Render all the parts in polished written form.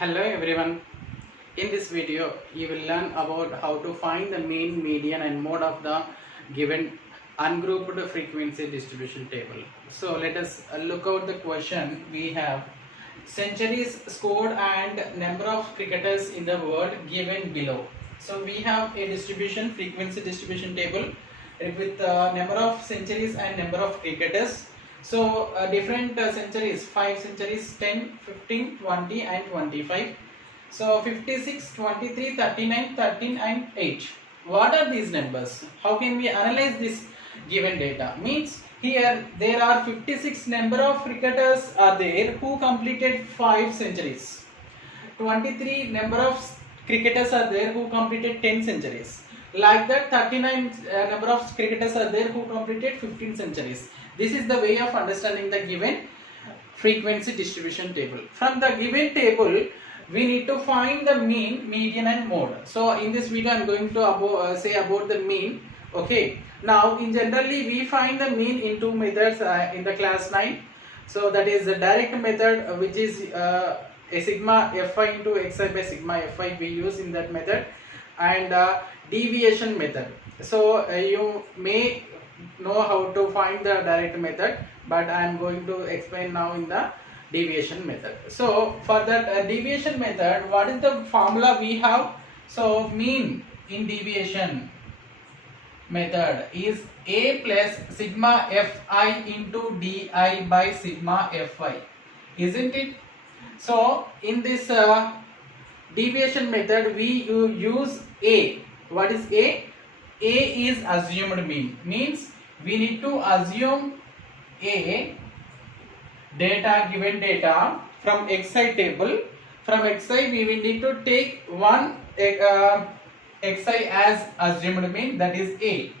Hello everyone. In this video, you will learn about how to find the mean, median and mode of the given ungrouped frequency distribution table. So let us look out the question. We have centuries scored and number of cricketers in the world given below. So we have a distribution frequency distribution table with number of centuries and number of cricketers. So different centuries, 5 centuries, 10, 15, 20 and 25. So 56, 23, 39, 13 and 8. What are these numbers? How can we analyze this given data? Means here there are 56 number of cricketers are there who completed 5 centuries. 23 number of cricketers are there who completed 10 centuries. Like that 39 number of cricketers are there who completed 15 centuries. This is the way of understanding the given frequency distribution table. From the given table, we need to find the mean, median and mode. So in this video I am going to say about the mean. Okay. Now in generally we find the mean in two methods in the class 9. So that is the direct method which is a sigma fi into xi by sigma fi we use in that method, and deviation method. So you may know how to find the direct method, but I am going to explain now in the deviation method. So for that deviation method, what is the formula we have? So mean in deviation method is a plus sigma fi into di by sigma fi, isn't it? So in this deviation method we use a. What is a? A is assumed mean, means we need to assume a data, given data from xi table. From xi we will need to take one xi as assumed mean, that is a.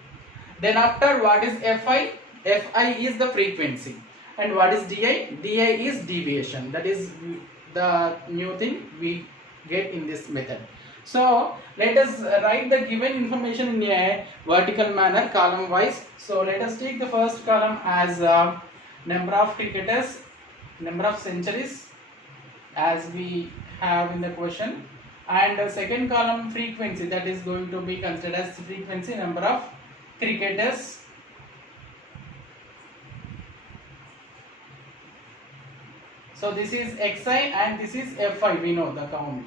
Then after, what is fi? Fi is the frequency, and what is di? Di is deviation. That is the new thing we get in this method. So let us write the given information in a vertical manner, column wise. So let us take the first column as number of cricketers, number of centuries as we have in the question, and the second column frequency, that is going to be considered as frequency, number of cricketers. So this is xi and this is fi, we know the count.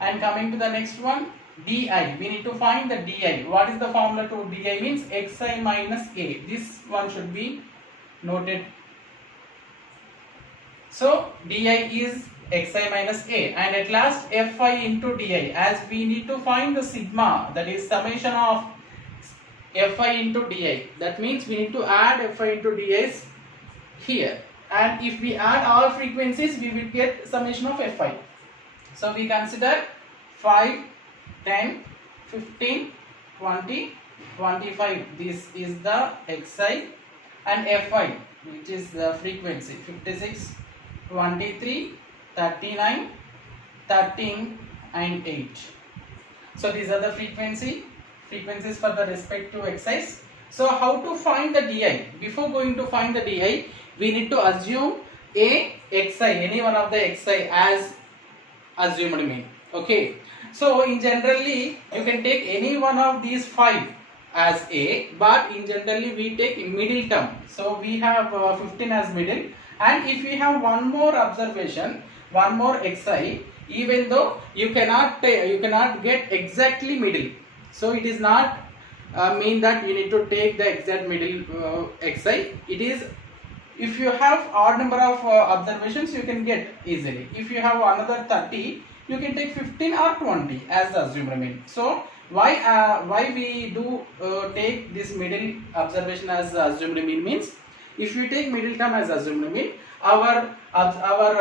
And coming to the next one, di, we need to find the di. What is the formula to di? Means xi minus a. This one should be noted. So di is xi minus a, and at last fi into di, as we need to find the sigma, that is summation of fi into di. That means we need to add fi into di's here, and if we add all frequencies we will get summation of fi. So we consider 5, 10, 15, 20, 25. This is the xi, and fi, which is the frequency, 56, 23, 39, 13 and 8. So these are the frequencies for the respective xis. So how to find the di? Before going to find the di, we need to assume a xi, any one of the xi as assumed mean. Okay. So in generally you can take any one of these 5 as a, but in generally we take middle term. So we have 15 as middle, and if we have one more observation, one more xi, even though you cannot get exactly middle. So it is not mean that you need to take the exact middle xi. It is, if you have odd number of observations you can get easily. If you have another 30, you can take 15 or 20 as the assumed mean. So why we do take this middle observation as assumed mean means, if you take middle term as assumed mean, our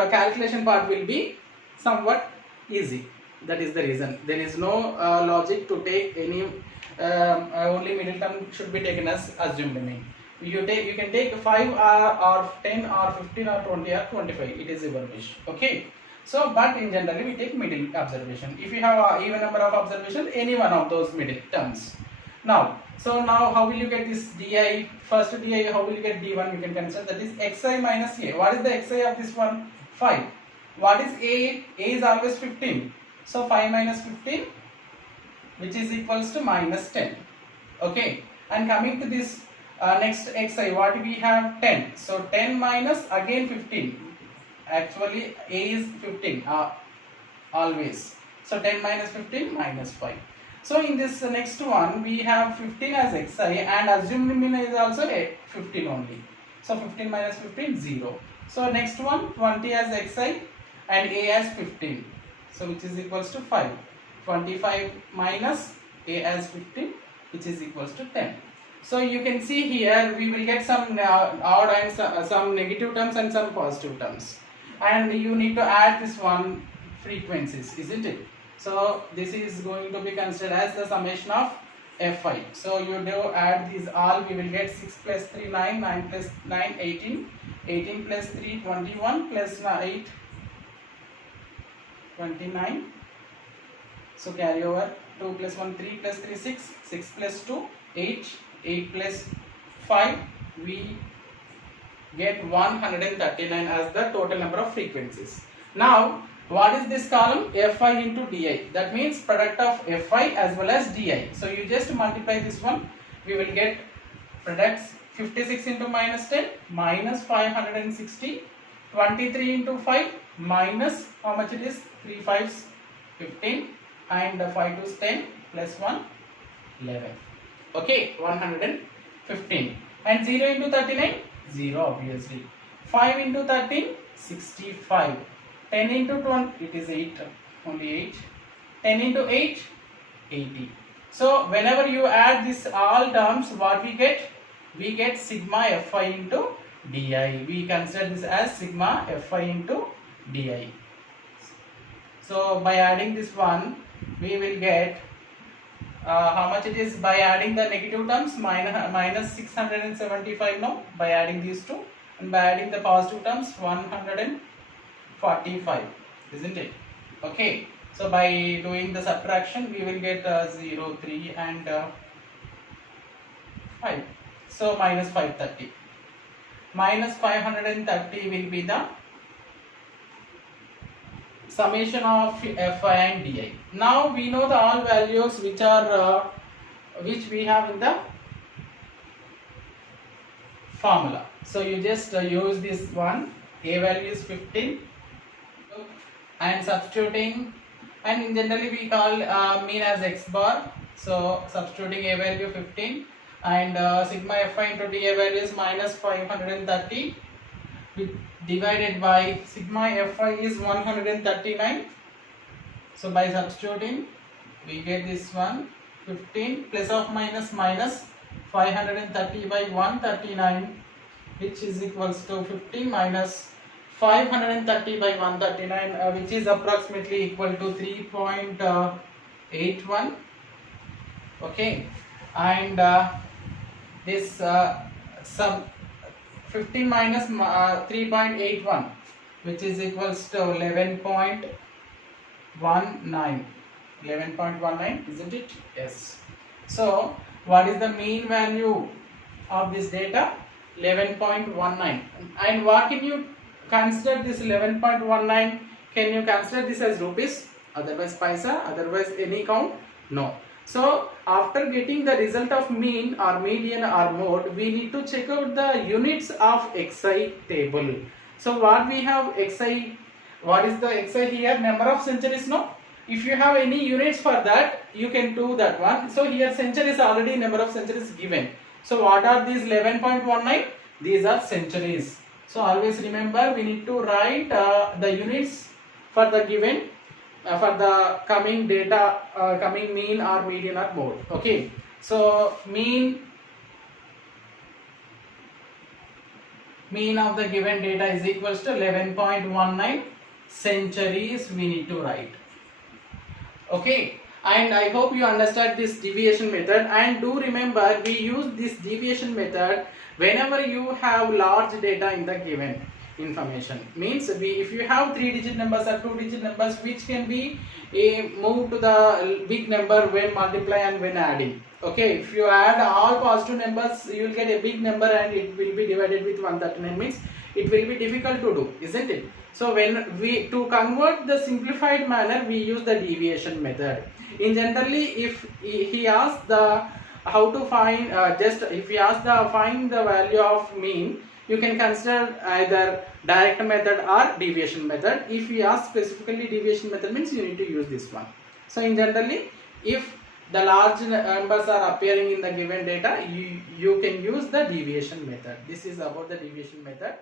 calculation part will be somewhat easy. That is the reason. There is no logic to take any only middle term should be taken as assumed mean. You can take 5 or 10 or 15 or 20 or 25. It is your wish. Okay. So, but in general we take middle observation. If you have an even number of observations, any one of those middle terms. Now, how will you get this di? First di, how will you get d1? We can consider that is xi minus a. What is the xi of this one? 5. What is A? A is always 15. So 5 minus 15, which is equals to minus 10. Okay. And coming to this next xi, what we have? 10. So 10 minus again 15. Actually A is 15 always. So 10 minus 15 minus 5. So in this next one we have 15 as xi and assumed mean is also 15 only. So 15 minus 15 0. So next one 20 as xi and A as 15. So which is equals to 5. 25 minus A as 15, which is equals to 10. So you can see here we will get some odd and some negative terms and some positive terms. And you need to add this one frequencies, isn't it? So this is going to be considered as the summation of Fi. So you do add these all, we will get 6 plus 3 9, 9 plus 9 18, 18 plus 3 21 plus 8 29. So carry over 2 plus 1 3 plus 3 6, 6 plus 2 8, 8 plus 5 we get 139 as the total number of frequencies. Now what is this column? Fi into di. That means product of Fi as well as di. So you just multiply this one, we will get products 56 into minus 10 minus 560, 23 into 5 minus how much it is? 3 5s 15 and 5 2s 10 plus 1 11. Okay, 115 and 0 into 39 0 obviously. 5 into 13 65. 10 into 20 it is 8 only 8. 10 into 8 80. So whenever you add this all terms, what we get? We get sigma Fi into di. We consider this as sigma Fi into di. So by adding this one we will get how much it is by adding the negative terms? Minus 675 now by adding these two, and by adding the positive terms 145, isn't it? Okay, so by doing the subtraction we will get 0 3 and 5. So minus 530. Minus 530 will be the summation of Fi and di. Now we know the all values which are which we have in the formula. So you just use this one. A value is 15 and substituting, and in generally we call mean as x bar. So substituting A value 15 and sigma Fi into di value is minus 530 divided by sigma Fi is 139. So by substituting we get this one 15 plus of minus 530 by 139, which is equals to 15 minus 530 by 139, which is approximately equal to 3.81. Okay, and this sum 15 minus 3.81, which is equals to 11.19, isn't it? Yes. So what is the mean value of this data? 11.19. And what can you consider this 11.19? Can you consider this as rupees, otherwise paisa, otherwise any count? No. So after getting the result of mean or median or mode, we need to check out the units of xi table. So what we have xi, what is the xi here? Number of centuries, no? If you have any units for that, you can do that one. So here centuries already number of centuries given. So what are these 11.19? These are centuries. So always remember we need to write the units for the given for the coming data, coming mean or median or mode. Okay, so mean of the given data is equals to 11.19 centuries we need to write. Okay, and I hope you understand this deviation method, and do remember we use this deviation method whenever you have large data in the given information. Means if you have 3-digit numbers or 2-digit numbers which can be moved to the big number when multiply and when adding. Okay, if you add all positive numbers you will get a big number and it will be divided with 139, means it will be difficult to do, isn't it? So when we, to convert the simplified manner, we use the deviation method. In generally, if he asks the how to find, just if he asks the find the value of mean, you can consider either direct method or deviation method. If he asks specifically deviation method, means you need to use this one. So in generally, if the large numbers are appearing in the given data, you can use the deviation method. This is about the deviation method.